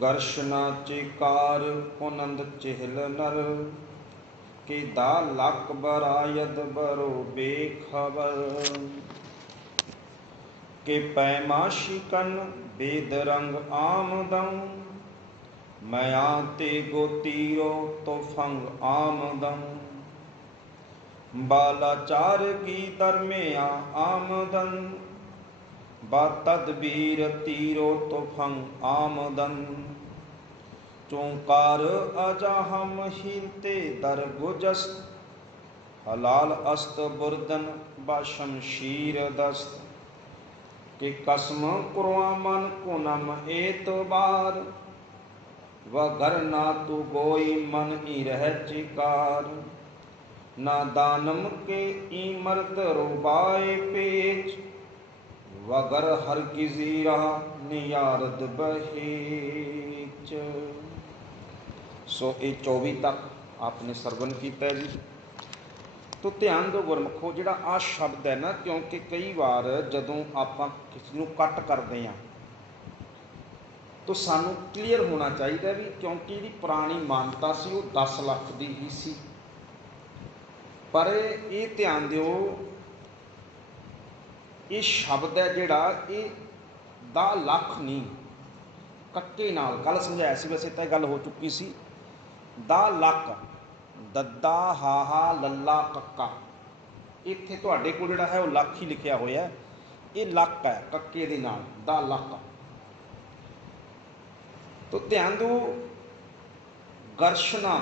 ਗਰਸ਼ਨਾ ਚਿਕਾਰ ਪੁਨੰਦ ਚਹਿਲ ਨਰ ਕੇ ਦਾ ਲੱਕ ਬਰਾਇਦ ਬਰੋ ਬੇਖਬਰ ਕੇ ਪੈਮਾ ਸ਼ਿਕਨ ਬੇਦ ਰੰਗ ਆਮਦੰ ਮਇਆ ਤੇ ਗੋਤੀਰੋ ਤੋ ਫੰਗ ਆਮਦੰ ਬਾਲਾਚਾਰ ਕੀ ਦਰਮਿਆ ਆਮਦਨ ਬਾ ਤਦਬੀਰ ਤੀਰੋ ਤੋ ਫੰਗ ਆਮਦਨ ਚੋਂਕਾਰ ਅਜਾਹਮ ਹੀਤੇ ਦਰ ਗੁਜਸਤ ਹਲਾਲ ਅਸਤ ਬੁਰਦਨ ਬਾ ਸ਼ਮਸ਼ੀਰ ਦਸਤ ਕਿ ਕਸਮ ਕੁਰਆ ਮਨ ਕੁਨਮ ਏਤਬਾਰ ਵਗਰ ਨਾ ਤੂ ਗੋਈ ਮਨ ਹੀ ਰਹਿ ਚਿਕਾਰ ਨਾ ਦਾਨਮ ਕੇ ਈਮਰਤ ਰੁਬਾਏ ਪੇਚ ਵਗਰ ਹਰ ਕਿਜ਼ੀ ਰਹਾ ਨਿਆਰਦ ਬਹੇਚ। ਸੋ ਇਹ 24 ਤੱਕ ਆਪਨੇ ਸਰਵਨ ਕੀਤਾ ਜੀ। ਤੋ ਧਿਆਨ ਦਿਓ ਗੁਰਮੁਖੋ, ਜਿਹੜਾ ਆ ਸ਼ਬਦ ਹੈ ਨਾ, ਕਿਉਂਕਿ ਕਈ ਵਾਰ ਜਦੋਂ ਆਪਾਂ ਕਿਸੇ ਨੂੰ ਕੱਟ ਕਰਦੇ ਹਾਂ ਤਾਂ ਸਾਨੂੰ ਕਲੀਅਰ ਹੋਣਾ ਚਾਹੀਦਾ ਵੀ ਕਿਉਂਕਿ ਇਹਦੀ ਪੁਰਾਣੀ ਮਾਨਤਾ ਸੀ ਉਹ 10 ਲੱਖ ਦੀ ਹੀ ਸੀ। ਪਰ ਇਹ ਧਿਆਨ ਦਿਓ, ਇਹ ਸ਼ਬਦ ਹੈ ਜਿਹੜਾ ਇਹ 10 ਲੱਖ ਨਹੀਂ, ਕੱਕੇ ਨਾਲ ਕੱਲ ਸਮਝਾਇਆ ਸੀ, ਵੈਸੇ ਤਾਂ ਇਹ ਗੱਲ ਹੋ ਚੁੱਕੀ ਸੀ। 10 ਲੱਖ ਦੱਦਾ ਹਾਹਾ ਲੱਲਾ ਕੱਕਾ, ਇੱਥੇ ਤੁਹਾਡੇ ਕੋਲ ਜਿਹੜਾ ਹੈ ਉਹ ਲੱਖ ਹੀ ਲਿਖਿਆ ਹੋਇਆ, ਇਹ ਲੱਕ ਹੈ ਕੱਕੇ ਦੇ ਨਾਲ 10 ਲੱਖ। ਤੋ ਧਿਆਨ ਦਿਓ, ਗਰਸ਼ਨਾ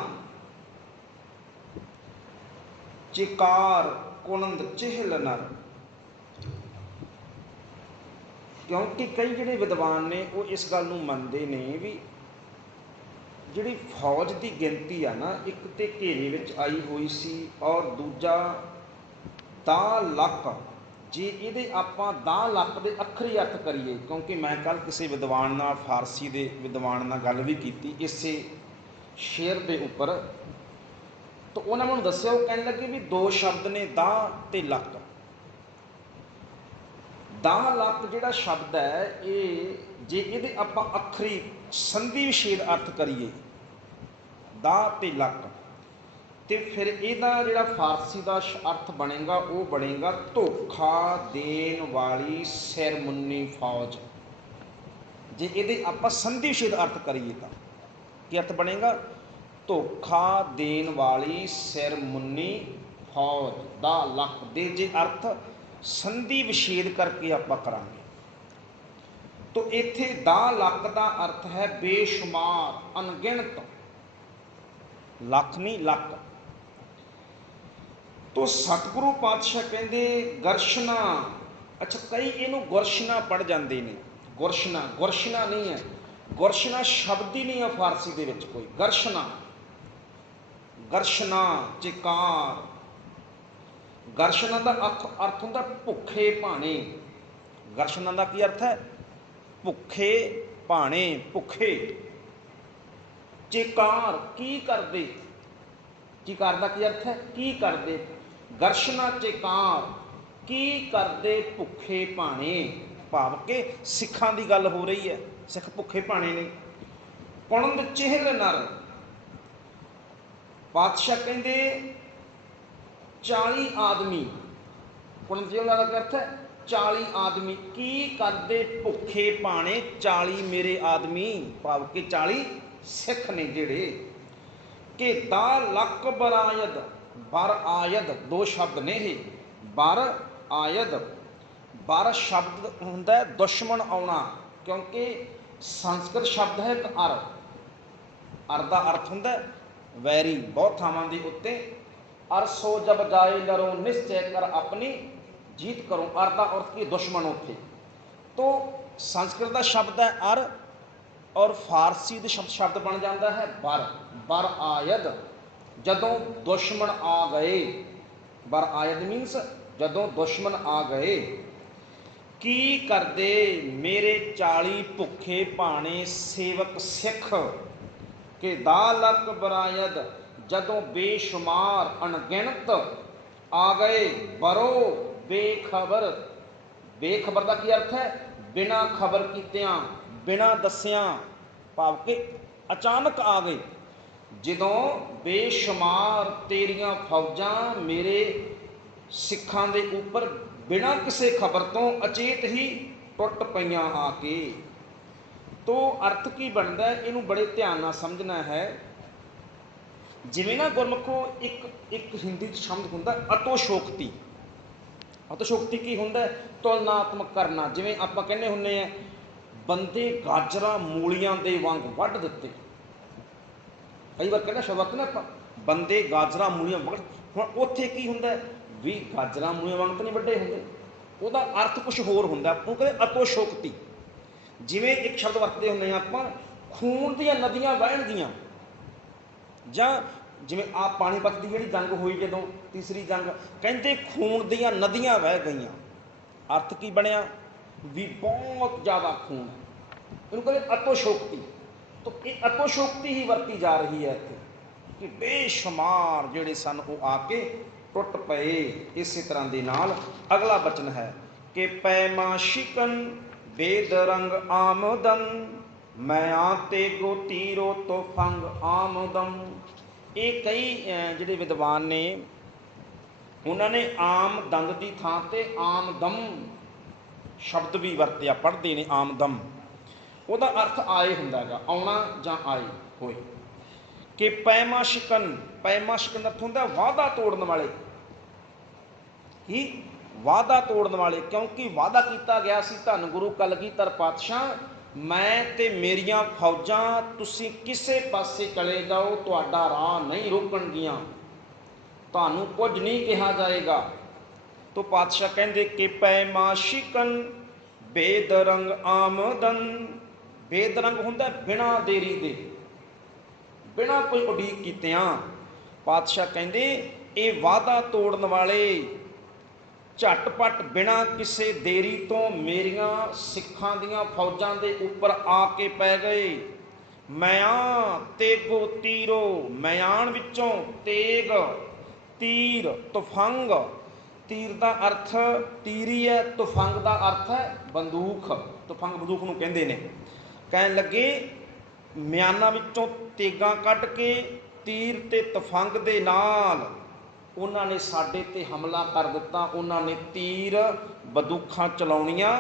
ਚਿਕਾਰ ਕੁਨੰਦ ਚਹਿਲ ਨਰ, ਕਿਉਂਕਿ ਕਈ ਜਿਹੜੇ ਵਿਦਵਾਨ ਨੇ ਉਹ ਇਸ ਗੱਲ ਨੂੰ ਮੰਨਦੇ ਨੇ ਵੀ ਜਿਹੜੀ ਫੌਜ ਦੀ ਗਿਣਤੀ ਆ ਨਾ, ਇੱਕ ਤੇ ਘੇਰੇ ਵਿੱਚ ਆਈ ਹੋਈ ਸੀ ਔਰ ਦੂਜਾ 10 ਲੱਖ। ਜੇ ਇਹਦੇ ਆਪਾਂ 10 ਲੱਖ ਦੇ ਅੱਖਰੀ ਅਰਥ ਕਰੀਏ, ਕਿਉਂਕਿ ਮੈਂ ਕੱਲ ਕਿਸੇ ਵਿਦਵਾਨ ਨਾਲ, ਫਾਰਸੀ ਦੇ ਵਿਦਵਾਨ ਨਾਲ ਗੱਲ ਵੀ ਕੀਤੀ ਇਸੇ ਸ਼ੇਰ ਦੇ ਉੱਪਰ, ਤਾਂ ਉਹਨਾਂ ਮੈਨੂੰ ਦੱਸਿਆ, ਉਹ ਕਹਿਣ ਲੱਗੇ ਵੀ 2 ਸ਼ਬਦ ਨੇ, ਦਾਹ ਤੇ ਲੱਕ। 10 ਲੱਖ ਜਿਹੜਾ ਸ਼ਬਦ ਹੈ, ਇਹ ਜੇ ਇਹਦੇ ਆਪਾਂ ਅੱਖਰੀ ਸੰਧੀ ਵਿਛੇਦ ਅਰਥ ਕਰੀਏ, ਦਾਹ ਤੇ ਲੱਕ, ਤੇ ਫਿਰ ਇਹਦਾ ਜਿਹੜਾ ਫਾਰਸੀ ਦਾ ਅਰਥ ਬਣੇਗਾ ਉਹ ਬਣੇਗਾ ਧੋਖਾ ਦੇਣ ਵਾਲੀ ਸਿਰ ਮੁੰਨੀ ਫੌਜ। ਜੇ ਇਹਦੇ ਆਪਾਂ ਸੰਧੀ ਵਿਛੇਦ ਅਰਥ ਕਰੀਏ ਤਾਂ ਕੀ ਅਰਥ ਬਣੇਗਾ? ਧੋਖਾ ਦੇਣ ਵਾਲੀ ਸਿਰ ਮੁੰਨੀ ਫੌਜ। 10 ਲੱਖ ਦੇ ਜੇ ਅਰਥ ਸੰਧੀ ਵਿਛੇਦ ਕਰਕੇ ਆਪਾਂ ਕਰਾਂਗੇ ਤਾਂ ਇੱਥੇ 10 ਲੱਖ ਦਾ ਅਰਥ ਹੈ ਬੇਸ਼ੁਮਾਰ, ਅਣਗਿਣਤ, ਲੱਖ ਨਹੀਂ ਲੱਖ। ਤੋ ਸਤਿਗੁਰੂ ਪਾਤਸ਼ਾਹ ਕਹਿੰਦੇ ਗਰਸ਼ਨਾ, ਅੱਛਾ ਕਈ ਇਹਨੂੰ ਗੁਰਸ਼ਨਾ ਪੜ੍ਹ ਜਾਂਦੇ ਨੇ, ਗੁਰਸ਼ਨਾ, ਗੁਰਸ਼ਨਾ ਨਹੀਂ ਹੈ, ਗੁਰਸ਼ਨਾ ਸ਼ਬਦ ਹੀ ਨਹੀਂ ਹੈ ਫਾਰਸੀ ਦੇ ਵਿੱਚ ਕੋਈ। ਗਰਸ਼ਨਾ, ਗਰਸ਼ਨਾ ਚਿਕਾਰ, ਗਰਸ਼ਨਾ ਦਾ ਅਰਥ ਹੁੰਦਾ ਭੁੱਖੇ ਭਾਣੇ। ਗਰਸ਼ਨਾ ਦਾ ਕੀ ਅਰਥ ਹੈ? ਭੁੱਖੇ ਭਾਣੇ, ਭੁੱਖੇ। ਚਿਕਾਰ ਕੀ ਕਰਦੇ, ਚਿਕਾਰ ਦਾ ਕੀ ਅਰਥ ਹੈ? ਕੀ ਕਰਦੇ। ਗਰਸ਼ਨਾ ਚਿਕਾਰ ਕੀ ਕਰਦੇ ਭੁੱਖੇ ਭਾਣੇ, ਭਾਵ ਕਿ ਸਿੱਖਾਂ ਦੀ ਗੱਲ ਹੋ ਰਹੀ ਹੈ, ਸਿੱਖ ਭੁੱਖੇ ਭਾਣੇ ਨੇ। ਕੁਨੰਦ ਚਹਿਲ ਨਰ, ਪਾਤਸ਼ਾਹ ਕਹਿੰਦੇ 40 ਆਦਮੀ, ਕੁਨੰਦ ਚਹਿਲ ਨਰ ਦਾ ਅਰਥ ਹੈ 40 ਆਦਮੀ ਕੀ ਕਰਦੇ ਭੁੱਖੇ ਭਾਣੇ, 40 ਮੇਰੇ ਆਦਮੀ, ਭਾਵ ਕਿ 40 ਸਿੱਖ ਨੇ ਜਿਹੜੇ ਕਿ 10 ਲੱਖ ਬਰਾਇਦ, ਬਰ ਆਇਦ 2 ਸ਼ਬਦ ਨੇ ਇਹ, ਬਰ ਆਇਦ। ਬਰ ਸ਼ਬਦ ਹੁੰਦਾ ਦੁਸ਼ਮਣ ਆਉਣਾ, ਕਿਉਂਕਿ ਸੰਸਕ੍ਰਿਤ ਸ਼ਬਦ ਹੈ ਇੱਕ ਅਰ, ਅਰ ਦਾ ਅਰਥ ਹੁੰਦਾ ਵੈਰੀ। ਬਹੁਤ ਥਾਵਾਂ ਦੇ ਉੱਤੇ ਅਰ ਸੋ ਜਬ ਜਾਏ ਲਰੋ ਨਿਸ਼ਚੈ ਕਰ ਆਪਣੀ ਜੀਤ ਕਰੋ, ਅਰ ਦਾ ਅਰਥ ਕੀ? ਦੁਸ਼ਮਣ। ਉੱਥੇ ਤੋਂ ਸੰਸਕ੍ਰਿਤ ਦਾ ਸ਼ਬਦ ਹੈ ਅਰ ਔਰ ਫਾਰਸੀ ਦੇ ਸ਼ਬਦ ਬਣ ਜਾਂਦਾ ਹੈ ਬਰ, ਬਰ ਆਇਦ, ਜਦੋਂ ਦੁਸ਼ਮਣ ਆ ਗਏ। ਬਰ ਆਇਦ ਮੀਨਸ ਜਦੋਂ ਦੁਸ਼ਮਣ ਆ ਗਏ। ਕੀ ਕਰਦੇ ਮੇਰੇ 40 ਭੁੱਖੇ ਭਾਣੇ ਸੇਵਕ ਸਿੱਖ ਕਿ 10 ਲੱਖ ਬਰਾਇਦ, ਜਦੋਂ ਬੇਸ਼ੁਮਾਰ ਅਣਗਿਣਤ ਆ ਗਏ। ਬਰੋ ਬੇਖਬਰ, ਬੇਖਬਰ ਦਾ ਕੀ ਅਰਥ ਹੈ? ਬਿਨਾਂ ਖਬਰ ਕੀਤਿਆਂ, ਬਿਨਾਂ ਦੱਸਿਆਂ, भाव के अचानक आ गए। जदों बेशुमार तेरियां फौजां मेरे सिखां दे उपर बिना किसी खबर तो अचेत ही टुट पईयां आके। तो अर्थ की बनता है, इनू बड़े ध्यान नाल समझना है। जिवें ना गुरमुखो एक एक हिंदी शब्द हुंदा अतोशोक्ति। अतोशोक्ति की हुंदा? तुलनात्मक करना। जिवें आपां कहने हुन्ने आ बंदे गाजरां मूलियां दे वांग वढ दित्ते। कई बार कहना शब्द वरतने आपां बंदे गाजरां मूलियां वढ। हुण उत्थे की हुंदा भी गाजरां मूलियां वांग तो नहीं वड्डे हुंदे, ਉਹਦਾ अर्थ कुछ होर हुंदा। ਉਹ ਕਹਿੰਦੇ अतोशोक्ति। जिवें एक शब्द वरतते हुन्ने आपां खून दीयां नदियां वहणगीਆਂ, ਜਾਂ जिवें आ पानीपत की जिहड़ी जंग हुई जदों तीसरी जंग, कहते खून दीयां नदियां वह गईयां। अर्थ की बनिया भी बहुत ज़्यादा खून है, इन्हूं कहते अतोशोक्ति। तो ये अतोशोक्ति ही वरती जा रही है इत्थे कि बेशुमार जिहड़े सन वो आके टुट पए। इस तरह के नाल अगला बचन है कि पैमा शिकन बेदरंग आमदन मैं आते गो तीरो तो फंग आमदम। ये कई जिहड़े विद्वान ने उन्होंने आम दंद की थां ते आमदम शब्द भी वरत्या, पढ़ते ने आमदम। ਉਹਦਾ अर्थ आए हुंदा हैगा, आउणा जां आए होए। कि पैमा शिकन, पैमा शिकन अर्थ हुंदा वादा तोड़न वाले। की वादा तोड़न वाले, क्योंकि वादा किया गया सी धन गुरु कलगीधर पातशाह मैं ते मेरियां फौजां तुसी किसे पासे चले जाओ तुहाडा राह नहीं रोकणगियां, तुहानूं कुछ नहीं कहा जाएगा। तो पातशाह कहंदे कि पैमा शिकन बेदरंग आमदन। बेदरंग हुंदा बिना देरी दे, बिना कोई उਡੀक कीतियां। पातशाह कहंदे ये वादा तोड़न वाले झटपट बिना किसी देरी तो मेरियां सिखां दियां फौजां दे उपर आके पै गए। मयां तेगो तीरो, मयान विचों तेग तीर, तुफंग तीर का अर्थ तीरी है, तुफंग का अर्थ है बंदूक। तुफंग बंदूक नूं कहंदे ने। कहन लगे म्याना विचों तेगां कढ के तीर ते तुफंग दे नाल उन्होंने साडे ते हमला कर दिता। उन्होंने तीर बंदूखां चलाउणियां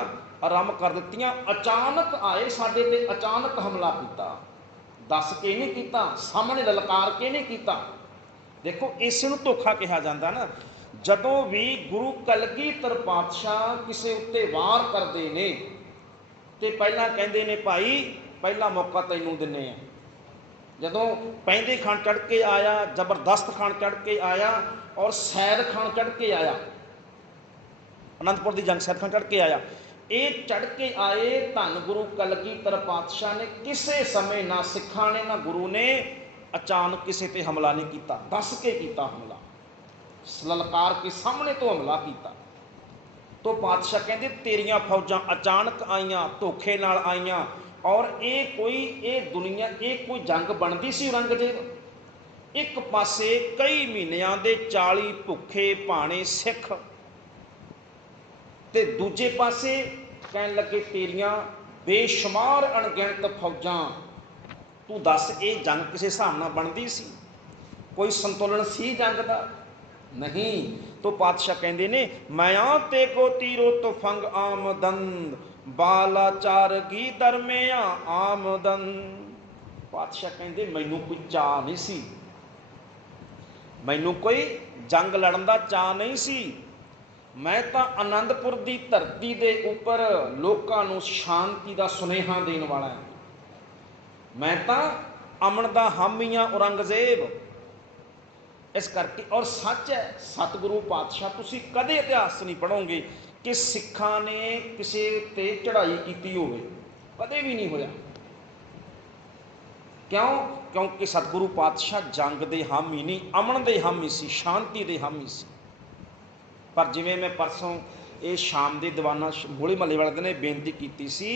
आरंभ कर दित्तियां। अचानक आए साडे ते, अचानक हमला किया, दस के नहीं किया, सामने ललकार के नहीं किया। देखो इस नूं धोखा कहा जाता ना। जदों भी गुरु कलगीधर पातशाह किसी उत्ते वार करते हैं तो पहला कहते हैं भाई पहला मौका तैनूं दिन्ने आ। जदों पैंदे खान चढ़ के आया, जबरदस्त खान चढ़ के आया और सैद खान चढ़ के आया, आनंदपुर की जंग सैद खान चढ़ के आया, ये चढ़ के आए धन गुरु कलगीधर पातशाह ने किसी समय ना सिखा ने ना गुरु ने अचानक किसी पर हमला नहीं किया, दस के किया हमला, ललकार के सामने तो हमला किया। तो पातशाह कहते तेरियां फौजां अचानक आईयां, धोखे नाल आईयां और ये दुनिया ये कोई जंग बनती सी औरंगजेब। एक पासे कई महीनों के 40 भुखे भाणे सिख ते दूजे पासे कहन लगे तेरियां बेशुमार अणगिणत फौजां। तू दस ये जंग किसी हिसाब नाल बनती सी? कोई संतुलन सी जंग का? नहीं। तो पातशाह कहते ने मया ते को तीरो तो फंग आमदन बालाचार गी दरमिया आमदन। पातशाह कहते मैनू कोई चाह नहीं सी, मैनू कोई जंग लड़न का चाह नहीं सी। मैं तो आनंदपुर की धरती के उपर लोगों को शांति का सुनेहा देने वाला है। मैं तो अमन का हामी हाँ औरंगजेब। इस करके और सच है सतगुरु पातशाह तुसी कदे इतिहास नहीं पढ़ोगे कि सिखा ने किसी ते चढ़ाई की हो, कदे भी नहीं होया। क्यों? क्योंकि सतगुरु पातशाह जंग के हामी नहीं, अमन के हामी सी, शांति के हामी सी। पर जिवें मैं परसों ये शाम के दीवाना होले महल्ले वाले ने बेनती की सी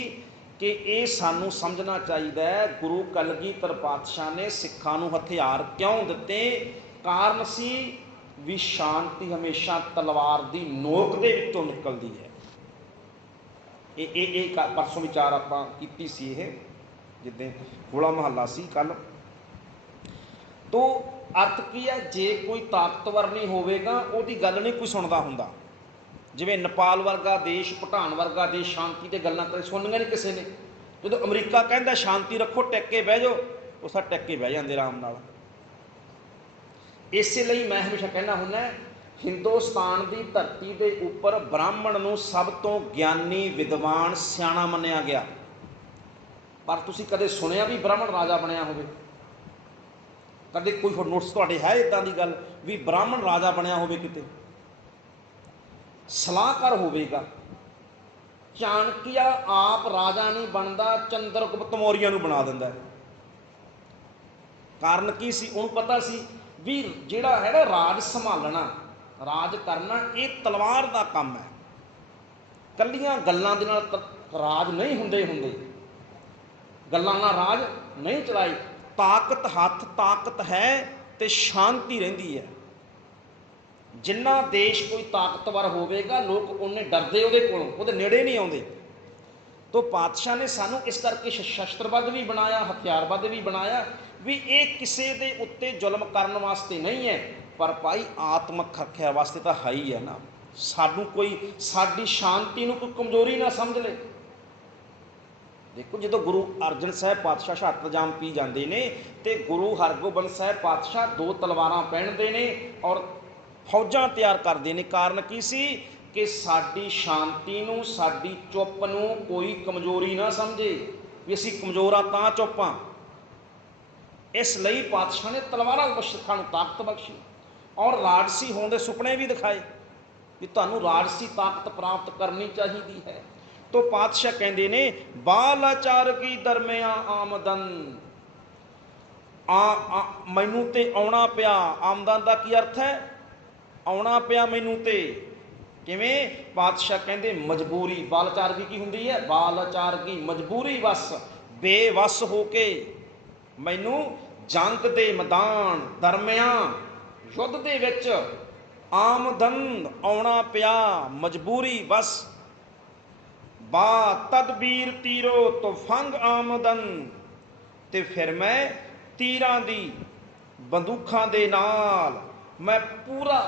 कि ये सानू समझना चाहिए गुरु कलगीधर पातशाह ने सिखां नूं हथियार क्यों दिते। कारण सी भी शांति हमेशा तलवार की नोक दे विचों निकलती है। ये परसों विचार आपां कीती सी। जिद्दां होला महल्ला सी कल। तो अर्थ की है, जे कोई ताकतवर नहीं होवेगा उहदी गल नहीं कोई सुनदा हुंदा। जिवें नेपाल वर्गा देश, भूटान वर्गा देश शांति ते गल्लां कदे सुणनीआं नहीं किसी ने। जदों अमरीका कहंदा शांति रखो, टिक के बह जाओ, उह सब टिक के बह जांदे आराम नाल। इसे लिए मैं हमेशा कहना हुंदा, हिंदुस्तान की धरती के उपर ब्राह्मण नूं सब तो ज्ञानी, विद्वान, सियाणा मन्निया गया। पर तुसीं कदे सुनिया भी ब्राह्मण राजा बनया होवे? कदे कोई नोटिस तुहाडे है इदां दी गल भी ब्राह्मण राजा बनया होवे? किते सलाहकार होवेगा। चाणक्य आप राजा नहीं बनता, चंद्रगुप्त मौर्य नूं बना दिंदा है। कारण की सी? उन्होंने पता सी भी जिहड़ा है ना राज संभालना, राज करना, ये तलवार का काम है। कल्लियां गल्लां दे नाल राज नहीं हुंदे, गल्लां नाल राज नहीं चलाई। ताकत हथ ताकत है तो शांति रहिंदी है। जिन्ना देश कोई ताकतवर होवेगा लोग उन्ने डरदे उहदे कोलों, उहदे नेड़े नहीं आउंदे। तो पातशाह ने सानू इस करके शस्त्रबद्ध भी बनाया, हथियारबद्ध भी बनाया भी ये किसी के उत्ते जुल्म करने वास्ते नहीं है, पर भाई आत्मक रक्षा वास्ते तो है ही है ना। सानू कोई साडी शांति नूं कोई कमजोरी ना समझ ले। देखो जो गुरु अर्जन साहब पातशाह शहादत जाम पी जाते हैं तो गुरु हरगोबिंद साहब पातशाह दो तलवारां पहनते हैं और फौजां तैयार करते हैं। कारण की सी कि साडी शांति नूं, साडी चुप नूं कोई कमजोरी ना समझे भी असीं कमजोर हाँ तां चुप हाँ। इसलिए पातशाह ने तलवारां सिखां नूं ताकत बख्शी और राजसी होने के सुपने भी दिखाए कि तुहानूं राजसी ताकत प्राप्त करनी चाहिए है। तो पातशाह कहते ने बालाचार की दरमिया आमदन, मैनू ते आउणा पिया। आमदन का की अर्थ है? आउणा पिया मैनू ते। किवें? पातशाह कहते मजबूरी। बालाचार की हुंदी है? बालाचार की मजबूरी वस बेवस होके मैनू जंग दे मैदान दरमिया युद्ध दे विच आमदन आउणा पिया, मजबूरी बस। बा तदबीर तीरो तो फंग आमदन, ते फिर मैं तीरां दी बंदूखां दे नाल मैं पूरा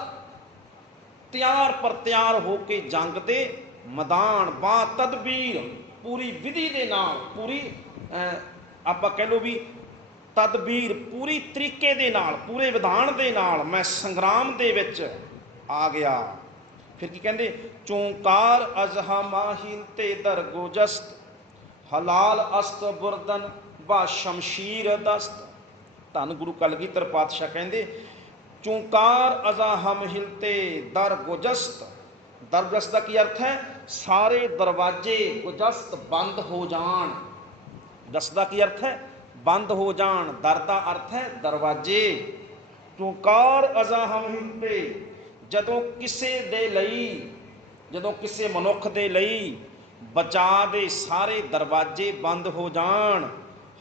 तैयार पर तैयार होके जंग दे मैदान, बा तदबीर पूरी विधि दे नाल, पूरी आपां कह लो भी तदबीर पूरी तरीके दे नाल, पूरे विधान दे नाल मैं संग्राम दे विच आ गया। फिर की कहते? चौंकार अजहा माहिल ते दरगोजस्त, हलाल अस्त बुरदन बा शमशीर दस्त। धन गुरु कलगीधर पातशाह कहते चौंकार अजा हम हिलते दर गुजस्त। दर गुजस्त का की अर्थ है? सारे दरवाजे गुजस्त बंद हो जान। गुजस्त का की अर्थ है? बंद हो जान। दर का अर्थ है दरवाजे। चौंकार अजा हम हिलते, जदों किसे दे लई, जदों किसे मनुख दे लई बचा दे सारे दरवाजे बंद हो जान।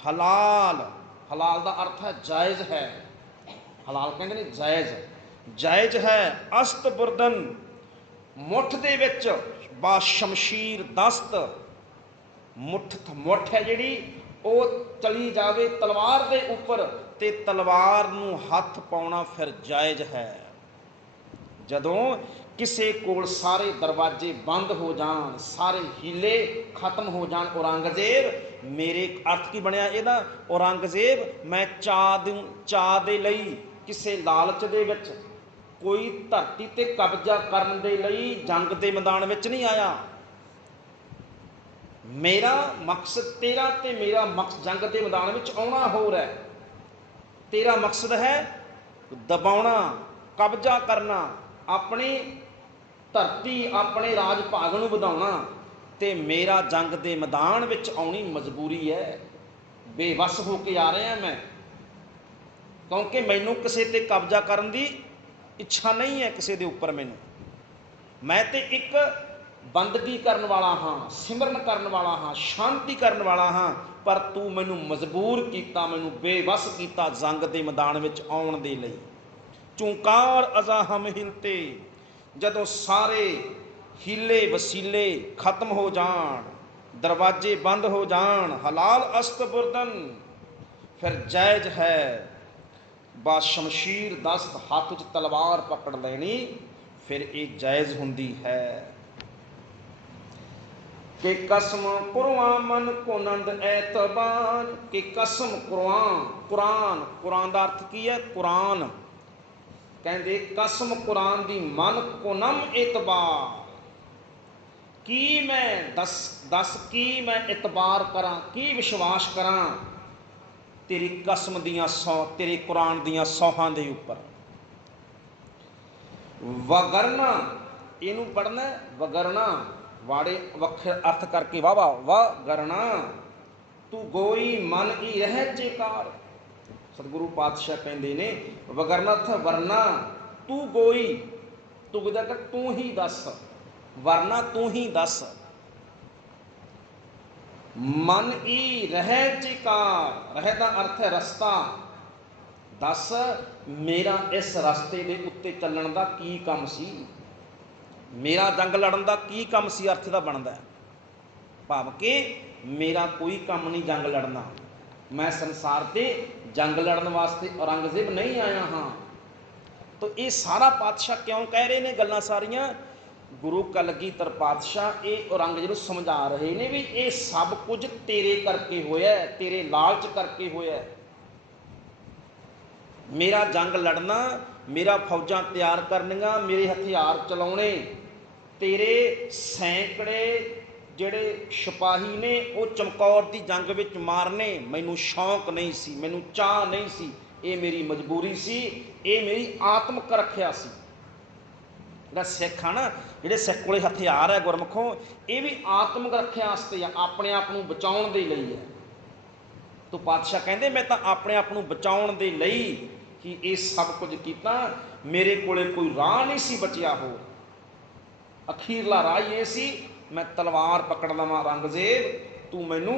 हलाल, हलाल का अर्थ है जायज़ है। हलाल कहते हैं जायज़, जायज़ है। अस्त बुरदन मुठ दे विच बा शमशीर दस्त, मुठ है जिहड़ी वो चली जावे तलवार दे उपर ते तलवार नूं हथ पाउणा फिर जायज़ है। जदों किसे कोल सारे दरवाजे बंद हो जान, सारे हीले खत्म हो जान। औरंगजेब मेरे अर्थ की बनया इहदा? औरंगजेब मैं चा दे लई किसे लालच दे विच कोई धरती ते कब्जा करन दे लई जंग दे मैदान विच नहीं आया। मेरा मकसद, तेरा ते मेरा मकसद जंग के मैदान में आना होर है। तेरा मकसद है दबाउणा, कब्जा करना, अपनी धरती अपने राज भाग नूं वधाउणा, ते मेरा जंग के मैदान में आउणी मजबूरी है। बेवस होके आ रहा मैं, क्योंकि मैनू किसी ते कब्जा करन दी इच्छा नहीं है किसी दे उपर। मैं तो एक बंदगी करने वाला हाँ, सिमरन करने वाला हाँ, शांति करने वाला हाँ, पर तू मैनू मजबूर किया, मैनू बेवस किया जंग के मैदान में आउण दे लई। चौंकार अजा हम हिलते, जदों सारे हीले वसीले खत्म हो जान, दरवाजे बंद हो जान, हलाल अस्त बुरदन, फिर जायज है बा शमशीर दस्त, हथ च तलवार पकड़ लेनी, फिर ये जायज हुंदी है। कि कसम कुरान मन को नंद एतबार, कि कसम कुरान, कुरान कुरान का अर्थ की है? कुरान कहते कसम कुरान दी मन को नम एतबार, की मैं दस दस की मैं इतबार करा, की विश्वास करा तेरी कसम दियां सौ, तेरे कुरान दियां सौहां दे उपर। वगरना इनू पढ़ना वगरना, वाड़े वख अर्थ करके वावा वगरना, तू गोई मन ही रह चेकार। सतगुरु पातशाह कहते ने वगरना था वरना, तू गोई, तू कर तू ही दस, वरना तू ही दस, मन ही रह चिकार, रह का अर्थ है रस्ता, दस मेरा इस रस्ते के उत्ते चलण का की काम सी, मेरा जंग लड़न का की काम सी, अर्थ का बनता है। भाव के मेरा कोई काम नहीं जंग लड़ना, मैं संसार से जंग लड़न वास्ते औरंगजेब नहीं आया हाँ। तो ये सारा पातशाह क्यों कह रहे हैं गल्लां सारियां? गुरु कलगीधर पातशाह ये औरंगजेब नूं समझा रहे ने भी ये सब कुछ तेरे करके होया, तेरे लालच करके होया। मेरा जंग लड़ना, मेरा फौजां तैयार करनियां, मेरे हथियार चलाने, तेरे सैकड़े ਜਿਹੜੇ सिपाही ने वो चमकौर की जंग में मारने, मैनू शौक नहीं सी, मैनू चाह नहीं सी, ये मेरी मजबूरी सी, ये मेरी आत्मक रखिया सी। ਜਿਹੜਾ सिख है ना, ਜਿਹੜੇ सिख ਕੋਲੇ हथियार है गुरमुखों, ये भी आत्मक रक्षा वास्ते आ, अपने आप को बचाने के लिए है। तो पातशाह कहते मैं तो अपने आप को बचाने के लिए ही ये सब कुछ किया, मेरे कोले कोई राह नहीं सी बचिया हो, अखीरला राह ये सी मैं तलवार पकड़ लवां औरंगजेब, तू मैनू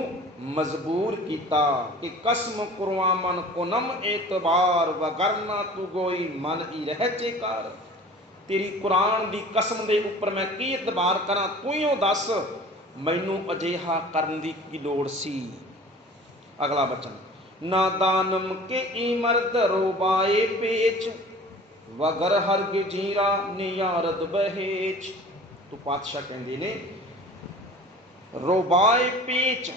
मजबूर किया। कि कसम कुरवा मन को नम एतबार, वगरना तू गोई मन ही रह चेकार। तेरी कुरान की कसम के उपर मैं की इतबार करा, तू ही दस मैनू अजिहा करन दी की लोड़ सी। अगला बचन, ना दानम के ई मर्द रोबाए पेच, वगर हरग जीरा नियारद बहेच। तो पातशाह कहते ने रोबाए पेच,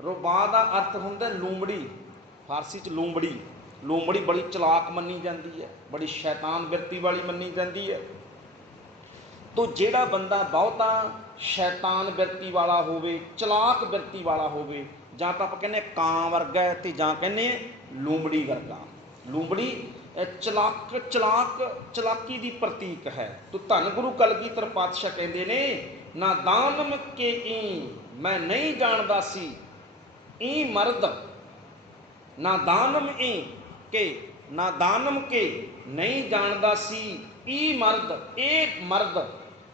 रोबा का अर्थ होंदा लूंबड़ी, फारसी च लूंबड़ी, लूंबड़ी बड़ी चलाक मनी जाती है, बड़ी शैतान बिरती वाली मनी जाती है। तो जेड़ा बंदा बहुता शैतान बिरती वाला होवे, चलाक बिरती वाला होवे, जां तां आपां कहने कां वर्गा है ते जां कहने लूंबड़ी वर्गा। लूंबड़ी चलाक चलाक चलाकी की प्रतीक है। तो धन गुरु कलगीधर पातशाह कहते ने ना दानम के ई मैं नहीं जानदा सी, ई मर्द, ना दानम ई के, ना दानम के नहीं जानदा सी, ई मर्द, ए मर्द,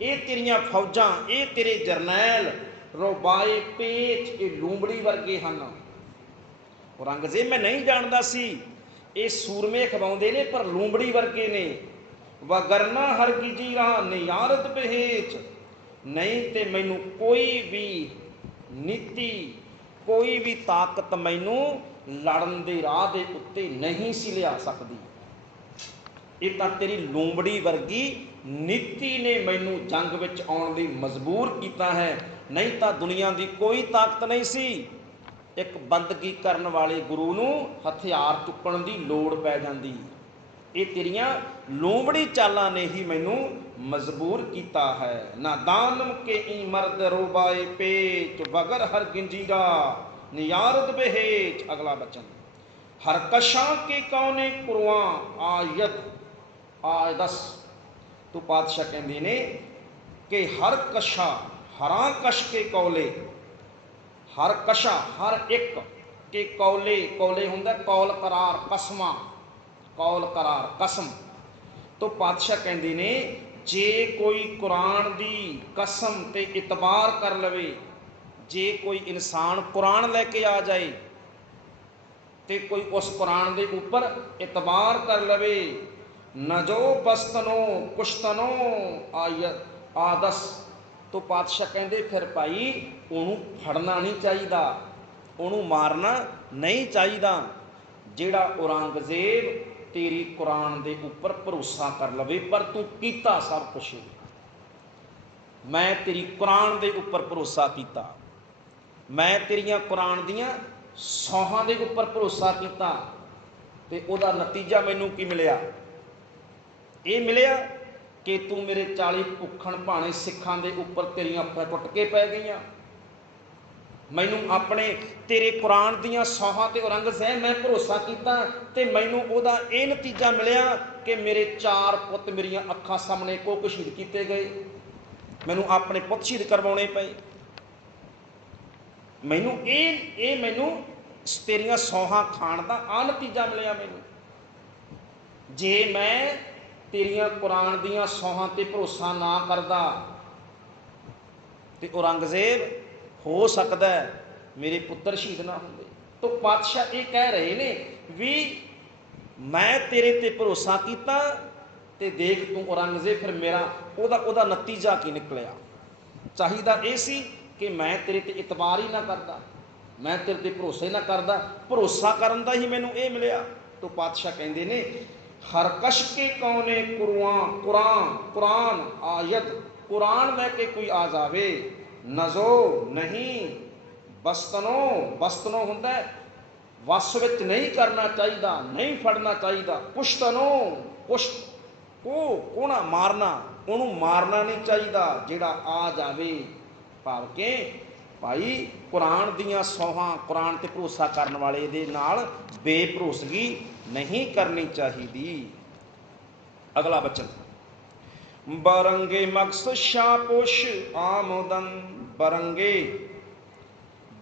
ये तेरियां फौजां, ये तेरे जरनैल रोबाए पेच, ये लूंबड़ी वर्गे हैं। औरंगजेब मैं नहीं जानदा सी, ये सूरमे खवाउंदे ने पर लूंबड़ी वर्गे ने। वगरना हरगिजी राह नियारत बहेच, नहीं तो मैनू कोई भी नीति, कोई भी ताकत मैनू लड़न दे राह दे उत्ते नहीं सी लिया सकती। ये तो तेरी लूंबड़ी वर्गी नीति ने मैनू जंग विच आउण लई मजबूर किया है, नहीं तो दुनिया की कोई ताकत नहीं सी। एक बंदगी करन वाले गुरु नूं हथियार चुकण की लोड़ पै जाती। ये तेरियां लूंबड़ी चालां ने ही मैनू मजबूर किया है। ना दानम के ई मर्द रोबाए पेच, वगर हर गिंजीरा नियारत बहेच। अगला बचन, हर कशां के कौने कुरवा आयत आयदस। तो पातशाह कहते ने कि हर कशा, हरा कश के कौले, हर कशा हर एक के कौले, कौले होंदा कौल करार कसमां, कौल करार कसम। तो पातशाह कहते ने जे कोई कुरान दी कसम ते इतबार कर लवे, जे कोई इंसान कुरान लैके आ जाए तो कोई उस कुरान के उपर इतबार कर लवे, नजो बस्तनो कुश्तनो आयत आदस, तो पातशाह कहते फिर भाई उन्होंने फड़ना नहीं चाहिए, उन्होंने मारना नहीं चाहिए। जिहड़ा औरंगजेब तेरी कुरान के उपर भरोसा कर लवे, पर तू कीता सब कुछ, मैं तेरी कुरान के उपर भरोसा किया, मैं तेरिया कुरान दियां सौहां के उपर भरोसा किया, तो उहदा नतीजा मैनू की मिलिया? ये मिलिया कि तू मेरे 40 भुखण भाणे सिखां दे उपर तेरियां अखां टुट के पै गईयां। मैनू अपने तेरे कुरान दियां सौहां ते औरंगज़ेब मैं भरोसा किया, तो मैनू उहदा ये नतीजा मिलिया कि मेरे 4 पुत मेरियां अखां सामने कुक शहीद किए गए, मैनू अपने पुत शहीद करवाने पे। मैनू ये मैनू तेरियां सौहां खाण का आ नतीजा मिलिया। मैनू जे मैं तेरियां कुरान दियां सौहां ते भरोसा ना करदा तो औरंगजेब हो सकता है मेरे पुत्र शहीद ना होंदे। तो पातशाह ये कह रहे ने भी मैं तेरे ते भरोसा किया, तो देख तू औरंगजेब फिर मेरा उहदा नतीजा की निकलिया। चाहिदा ये सी कि मैं तेरे ते इतबार ही ना करदा, मैं तेरे ते भरोसा ही ना करदा, भरोसा करन दा ही मैनू ये मिलिया। तो पातशाह कहते ने हर कश के कौने कुरान कुरान आयत, कुरान लैके कोई आ जावे, नजो नहीं बस्तनो, बस्तनो होंदा वस विच नहीं करना चाहिए, नहीं फड़ना चाहिए, पुश्तनो पुश्त को ना मारना, उन्होंने मारना नहीं चाहिए जिहड़ा आ जावे। भाव के भाई कुरान दियां सौहां, कुरान ते भरोसा करने वाले दे नाल बेभरोसगी नहीं करनी चाहिए। अगला बचन बरंगे मगस शापोश आमोदन, बरंगे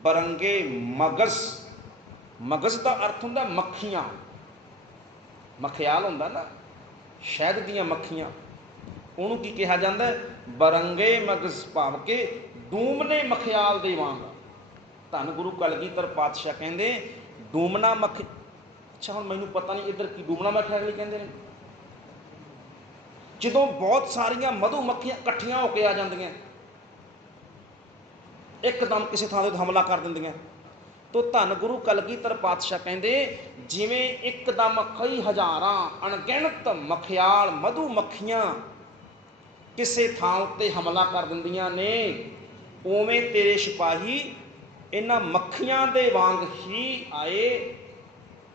बरंगे मगस, मगस का अर्थ होंदा मक्खियां, मखियाल होंदा ना शहद दियां मक्खियां, उन्होंने की कहा जाता है? बरंगे मगस, भाव के डूमने मखियाल दे वांग। धन गुरु कलगीधर पातशाह कहते डूमना मख, अच्छा हम मैनू पता नहीं इधर की डूमना मखियाल कहते हैं। जो बहुत सारिया मधु मक्खियां कट्ठियां होकर आ जांदियां, एकदम किसी थां ते हमला कर देंदियां, तो धन गुरु कलगीधर पातशाह कहते जिमें एकदम कई हज़ारां अणगिणत मखियाल मधु मक्खियां किसी थां उत्ते हमला कर दिंदियां ने, उवें तेरे सिपाही इन्हां मक्खियां दे वांग ही आए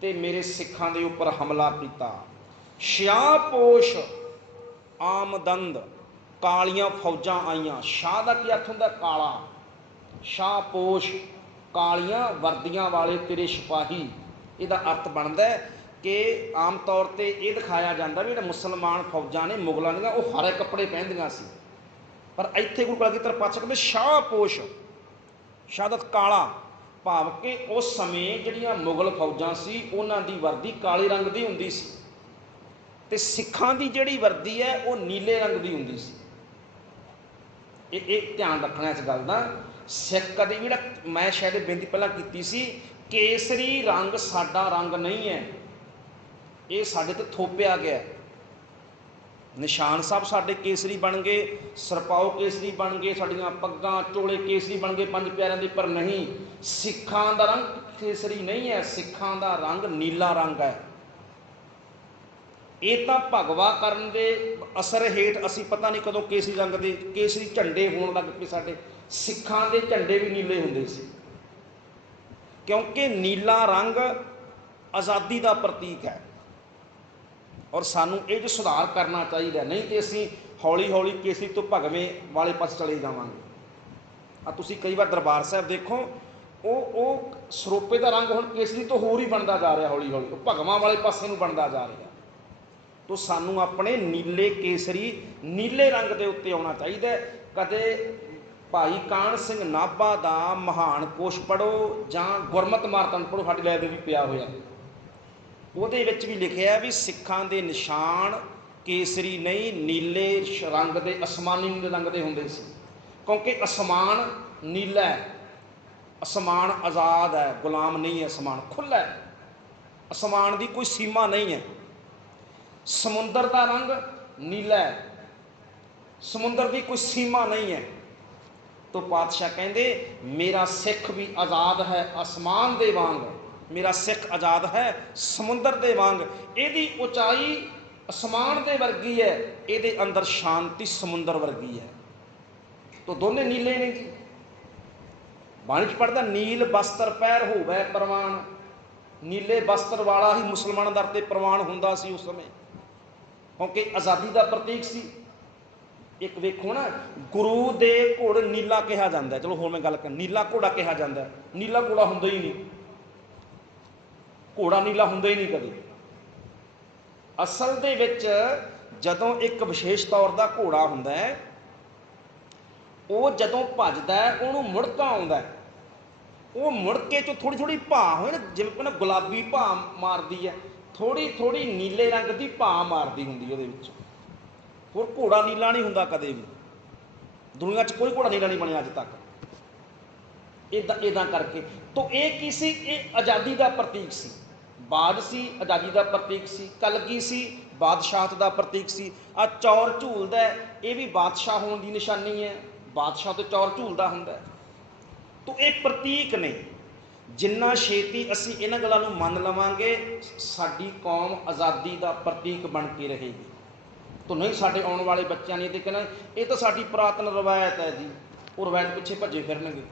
ते मेरे सिखां दे उपर हमला किया। शापोश आमदंद, कालियां फौजां आईयां। शाह का की अर्थ होंदा? काला। शाहपोश कालियां वर्दियां वाले तेरे सिपाही, इसका अर्थ बनता है कि आम तौर पर यह दिखाया जाता भी मुसलमान फौजां ने मुगलों दियां वो हरे कपड़े पहनदियां सी, पर इत्थे गुरु कलगीधर पातशाह कहते शाहपोश, शहादत काला, भाव के उस समय जिहड़ियां मुगल फौजां सी उन्हां दी वर्दी काले रंग की हुंदी सी, ते सिखां दी जिहड़ी वर्दी है वो नीले रंग की हुंदी सी। ये ध्यान रखना इस गल का। सिख कभी भी, मैं शायद बेनती पहला की सी, केसरी रंग साडा रंग नहीं है, ये साडे ते थोपिया गया। निशान साहब साडे केसरी बन गए, सरपाओ केसरी बन गए, साडियां पग्गां चोले केसरी बन गए पंज प्यारिਆਂ ਦੇ, पर नहीं, सिखां दा रंग केसरी नहीं है, सिखां दा रंग नीला रंग है। ये तो भगवा करन दे असर हेठ असी पता नहीं कदों केसरी रंग के केसरी झंडे होने लग पे, साडे सिखां दे झंडे भी नीले हुंदे सी, क्योंकि नीला रंग आज़ादी का प्रतीक है। और सानू ये जो सुधार करना चाहिए, नहीं तो असी हौली हौली केसरी तो भगवें वाले पास चले जावांगे। तुसी कई बार दरबार साहब देखो, वो सरोपे का रंग हुण केसरी तो होर ही बनता जा रहा, हौली हौली भगवां वाले पासे नूं बनता जा रहा। तो सानू अपने नीले केसरी नीले रंग के उत्ते आना चाहिए। कदे भाई कान सिंह नाभा का महान कोश पढ़ो जां गुरमत मारतन पढ़ो, साडी लैब भी पिया होया, ਉਹਦੇ ਵਿੱਚ भी लिखिया भी सिखां दे निशान केसरी नहीं नीले रंग के आसमानी रंग के होंदे सी, क्योंकि आसमान नीला है, आसमान आज़ाद है, गुलाम नहीं है, आसमान खुला है, आसमान की कोई सीमा नहीं है। समुंदर का रंग नीला है, समुंदर की कोई सीमा नहीं है, तो पातशाह कहते मेरा सिख भी आज़ाद है आसमान दे वांग, मेरा सिख आज़ाद है समुंदर दे वांग, ਇਹਦੀ ਉਚਾਈ आसमान दे वर्गी है, ਇਹਦੇ अंदर शांति समुंदर वर्गी है। तो दोने नीले ने जी। बाणी च पढ़दा नील बस्तर पैर होवे परवान, नीले बस्तर वाला ही मुसलमाना दर ते प्रवान हुंदा सी उस समय, क्योंकि आज़ादी का प्रतीक सी। एक वेखो ना गुरु दे घोड़ नीला कहा जाता है, चलो होर मैं गल कर, नीला घोड़ा कहा जाता है, नीला घोड़ा हुंदा ही नहीं, घोड़ा नीला हुंदा ही नहीं कभी। असल दे विच जदों एक विशेष तौर का घोड़ा हुंदा है, वो जदों भजदा है उहनूं मुड़का आउंदा है, वो मुड़के चो थोड़ी थोड़ी भां होए ना, जिवें ना गुलाबी भां मारदी है, थोड़ी थोड़ी नीले रंग की भां मारदी हुंदी उहदे विच। होर घोड़ा नीला नहीं हुंदा कदे भी, दुनिया च कोई घोड़ा नीला नहीं बनया अज तक। इदां करके तो ये की सी, ये आज़ादी का प्रतीक सी, बाज सी आज़ादी का प्रतीक सी, कलगी सी बादशाहत का प्रतीक सी। आ चौर झूलदा है, ये भी बादशाह होने की निशानी है, बादशाह तो चौर झूलदा हुंदा है। तो ये प्रतीक ने, जिन्ना छेती असी इन्हां गल्लां नूं मन लवांगे साडी कौम आज़ादी का प्रतीक बन के रहेगी। तो नहीं साढ़े आने वाले बच्चों ने तो कहना ये तो साडी पुरातन रवायत है जी, वो रवायत पिछे भजे फिरनगे।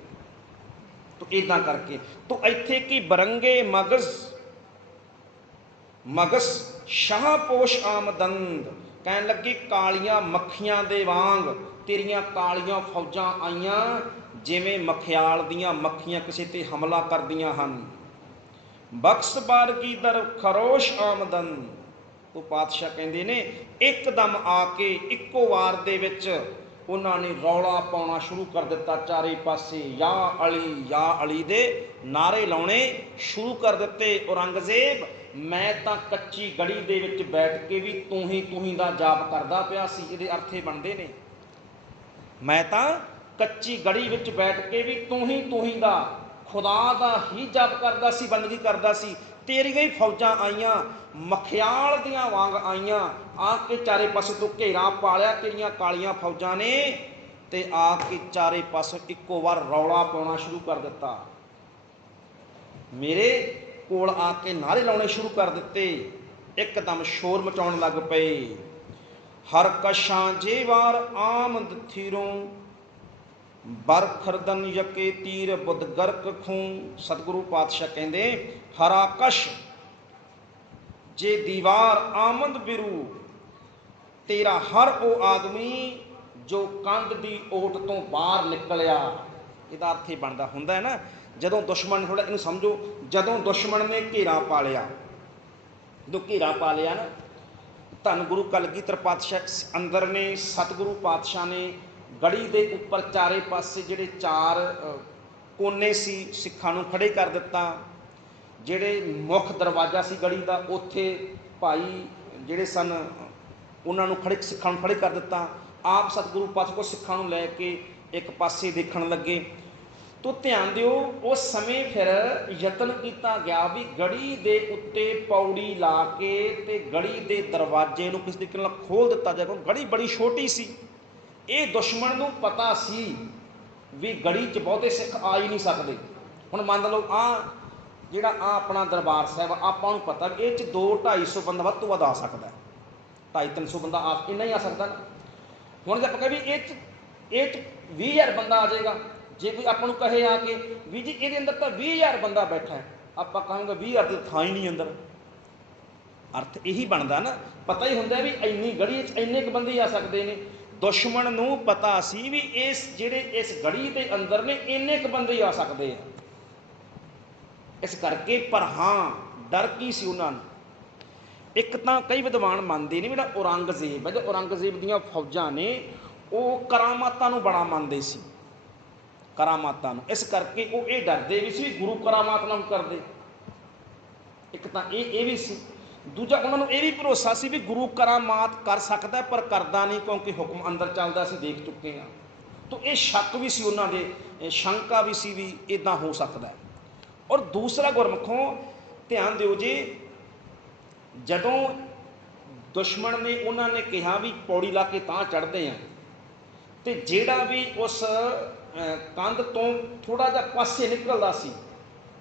तो इदां करके तो इत्थे की बरंगे मगज मगस शाहपोश आमदंद, कह लगे कालियां मक्खियां दे वांग तेरियां कालियां फौजां आईयां, जिवें मखियाल दियां मक्खियां किसी ते हमला करदियां हन। बख्श बारगी दर खरोश आमदन, तो पातशाह कहते ने एकदम आके इक्को वार दे विच उन्होंने रौला पाउणा शुरू कर दिता, चारे पासे या अली दे नारे लाने शुरू कर दिते। औरंगजेब मैं तो कच्ची गड़ी दे विच बैठ के भी तू ही दा जाप करदा पिया सी, इहदे अर्थे बनते ने, मैं तो कच्ची गड़ी विच बैठ के भी तू ही दा खुदा दा ही जाप करदा सी, बंदगी करदा सी। तेरियां ही फौजां आईयां मखियाल दियां वांग आईयां, आके चारे पासे तो घेरा पा लिया तेरियां कालियां फौजां ने, ते आके चारे पासों इक्को बार रौला पाउणा शुरू कर दिता, मेरे कोल आके नारे लाने शुरू कर दिते, एकदम शोर मचाउण लग पे। हर कशां जे वार आमद थीरों बरखरदन यके तीर बुध गर्क खूं। सतगुरु पातशाह कहते हरा कश जे दीवार आमद बिरू, तेरा हर वो आदमी जो कंध की ओट तो बाहर निकलिया। इहदा अर्थ ही बनता हुंदा है ना, जदों दुश्मन थोड़ा इनू समझो, जदों दुश्मन ने घेरा पा लिया, जो घेरा पा लिया ना, धन गुरु कलगीधर पातशाह अंदर ने, सतगुरु पातशाह ने गढ़ी के उपर चारे पासे जिहड़े चार कोने सी सिखां नूं खड़े कर दिता, जिहड़े मुख दरवाजा सी गढ़ी का उत्थे भाई जिहड़े सन उन्हां नूं खड़े सिखां नूं खड़े कर दिता। आप सतगुरु पातशाह को सिखां नूं लैके एक पासे देखण लगे। तो ध्यान दिओ उस समय फिर यतन किया गया भी गढ़ी दे उत्ते पौड़ी ला के ते गढ़ी दे दरवाजे नूं किस तरीके नाल खोल दिता जाए, क्योंकि गढ़ी बड़ी छोटी सी। ये दुश्मन नूं पता सी भी गढ़ी च बहुते सिख आ ही नहीं सकते। हुण मान लो जिहड़ा अपना दरबार साहब आपां नूं पता भी इह 200-250 बंदा वध तों वध आ सकदा, 250-300 बंदा इन्ना ही आ सकदा ना। हुण जे आपां कह भी इह 20,000 बंदा आ जाएगा, जे कोई आपां नूं कहे आके भी जी ये अंदर तो 20,000 बंदा बैठा है, आप कहेंगे 20,000 तो थां ही नहीं अंदर। अर्थ यही बनता ना, पता ही होंगे भी इन्नी गढ़ी इन्ने क बंदे आ सकते हैं। दुश्मन नूं पता सी भी इस जिहड़े इस गढ़ी के अंदर ने इन्ने क बंदे आ सकते हैं, इस करके। पर हाँ डर की सी उन्होंने, एक तो कई विद्वान मानते नहीं जिहड़ा औरंगजेब है, जो औरंगजेब दियां फौजां ने वो करामातां नूं बड़ा मानते सी, करामातां नूं, इस करके वो ये डरदे भी सी गुरु करामात ना करदे। एक तो ये भी सी, दूजा उन्होंने ये भी भरोसा सी भी गुरु करामात कर सकता है पर करदा नहीं, क्योंकि हुक्म अंदर चलदा असीं देख चुके हैं। तो ये शक भी सी उन्होंने, शंका भी सी भी इदां हो सकता है। और दूसरा गुरमुखों ध्यान दिओ जी, जदों दुश्मन ने उन्होंने कहा भी पौड़ी ला के तां चढ़ते हैं, तो जेड़ा भी उस ਕੰਧ ਤੋਂ ਥੋੜਾ ਜਿਹਾ ਪਾਸੇ ਨਿਕਲਦਾ ਸੀ,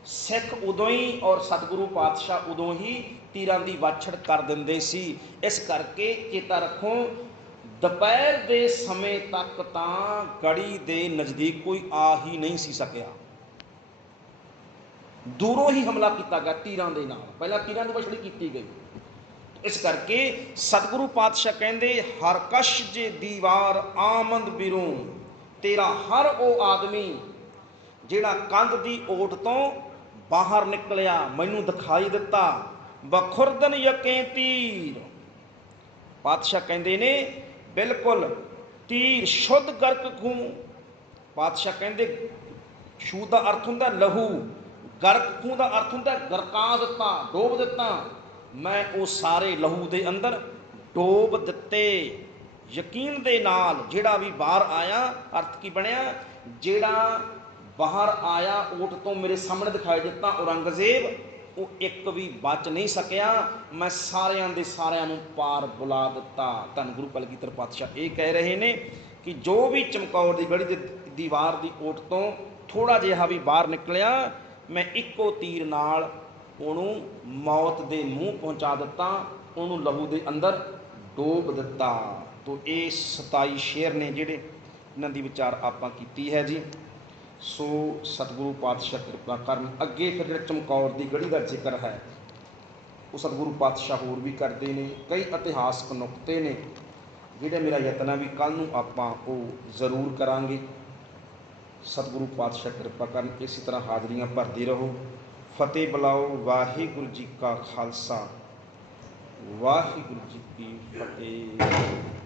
ਸਿੱਖ ਉਦੋਂ ਹੀ ਔਰ ਸਤਿਗੁਰੂ ਪਾਤਸ਼ਾਹ ਉਦੋਂ ਹੀ ਤੀਰਾਂ ਦੀ ਵਾਛੜ ਕਰ ਦਿੰਦੇ ਸੀ। ਇਸ ਕਰਕੇ ਚੇਤਾ ਰੱਖੋ, ਦੁਪਹਿਰ ਦੇ ਸਮੇਂ ਤੱਕ ਤਾਂ ਗੜੀ ਦੇ ਨਜ਼ਦੀਕ ਕੋਈ ਆ ਹੀ ਨਹੀਂ ਸੀ ਸਕਿਆ। ਦੂਰੋਂ ਹੀ ਹਮਲਾ ਕੀਤਾ ਗਿਆ ਤੀਰਾਂ ਦੇ ਨਾਲ, ਪਹਿਲਾਂ ਤੀਰਾਂ ਦੀ ਵਛੜੀ ਕੀਤੀ ਗਈ। ਇਸ ਕਰਕੇ ਸਤਿਗੁਰੂ ਪਾਤਸ਼ਾਹ ਕਹਿੰਦੇ, ਹਰ ਕਸ਼ ਜੇ ਦੀਵਾਰ ਆਮਦ ਬਿਰੋਂ, ਤੇਰਾ ਹਰ ਉਹ ਆਦਮੀ ਜਿਹੜਾ ਕੰਧ ਦੀ ਓਟ ਤੋਂ ਬਾਹਰ ਨਿਕਲਿਆ, ਮੈਨੂੰ ਦਿਖਾਈ ਦਿੱਤਾ। ਬਖੁਰਦਨ ਯਕੇ ਤੀਰ, ਪਾਤਸ਼ਾਹ ਕਹਿੰਦੇ ਨੇ ਬਿਲਕੁਲ ਤੀਰ ਸ਼ੁੱਧ ਗਰਕ ਖੂੰ। ਪਾਤਸ਼ਾਹ ਕਹਿੰਦੇ ਸ਼ੂ ਦਾ ਅਰਥ ਹੁੰਦਾ ਲਹੂ, ਗਰਕ ਖੂੰ ਦਾ ਅਰਥ ਹੁੰਦਾ ਗਰਕਾ ਦਿੱਤਾ, ਡੋਬ ਦਿੱਤਾ। ਮੈਂ ਉਹ ਸਾਰੇ ਲਹੂ ਦੇ ਅੰਦਰ ਡੋਬ ਦਿੱਤੇ। ਯਕੀਨ ਦੇ ਨਾਲ ਜਿਹੜਾ ਵੀ ਬਾਹਰ ਆਇਆ, ਅਰਥ ਕੀ ਬਣਿਆ, ਜਿਹੜਾ ਬਾਹਰ ਆਇਆ ਓਟ ਤੋਂ ਮੇਰੇ ਸਾਹਮਣੇ ਦਿਖਾਈ ਦਿੱਤਾ ਔਰੰਗਜ਼ੇਬ, ਉਹ ਇੱਕ ਵੀ ਬਚ ਨਹੀਂ ਸਕਿਆ। ਮੈਂ ਸਾਰਿਆਂ ਦੇ ਸਾਰਿਆਂ ਨੂੰ ਪਾਰ ਬੁਲਾ ਦਿੱਤਾ। ਧੰਨ ਗੁਰੂ ਕਲਗੀਧਰ ਪਾਤਸ਼ਾਹ ਇਹ ਕਹਿ ਰਹੇ ਨੇ ਕਿ ਜੋ ਵੀ ਚਮਕੌਰ ਦੀ ਗੜੀ ਦੀ ਦੀਵਾਰ ਦੀ ਓਟ ਤੋਂ ਥੋੜਾ ਜਿਹਾ ਵੀ ਬਾਹਰ ਨਿਕਲਿਆ, ਮੈਂ ਇੱਕੋ ਤੀਰ ਨਾਲ ਉਹਨੂੰ ਮੌਤ ਦੇ ਮੂੰਹ ਪਹੁੰਚਾ ਦਿੱਤਾ, ਉਹਨੂੰ ਲਹੂ ਦੇ ਅੰਦਰ ਡੋਬ ਦਿੱਤਾ। ਤੋ ਇਹ 27 ਸ਼ੇਰ ਨੇ ਜਿਹੜੇ ਇਹਨਾਂ ਦੀ ਵਿਚਾਰ ਆਪਾਂ ਕੀਤੀ ਹੈ ਜੀ। ਸੋ ਸਤਿਗੁਰੂ ਪਾਤਸ਼ਾਹ ਕਿਰਪਾ ਕਰਨ। ਅੱਗੇ ਫਿਰ ਜਿਹੜਾ ਚਮਕੌਰ ਦੀ ਗੜੀ ਦਾ ਜ਼ਿਕਰ ਹੈ ਉਹ ਸਤਿਗੁਰੂ ਪਾਤਸ਼ਾਹ ਹੋਰ ਵੀ ਕਰਦੇ ਨੇ। ਕਈ ਇਤਿਹਾਸਕ ਨੁਕਤੇ ਨੇ ਜਿਹੜੇ ਮੇਰਾ ਯਤਨ ਹੈ ਵੀ ਕੱਲ੍ਹ ਨੂੰ ਆਪਾਂ ਉਹ ਜ਼ਰੂਰ ਕਰਾਂਗੇ। ਸਤਿਗੁਰੂ ਪਾਤਸ਼ਾਹ ਕਿਰਪਾ ਕਰਨ। ਇਸੇ ਤਰ੍ਹਾਂ ਹਾਜ਼ਰੀਆਂ ਭਰਦੇ ਰਹੋ। ਫਤਿਹ ਬੁਲਾਓ। ਵਾਹਿਗੁਰੂ ਜੀ ਕਾ ਖਾਲਸਾ, ਵਾਹਿਗੁਰੂ ਜੀ ਕੀ ਫਤਿਹ।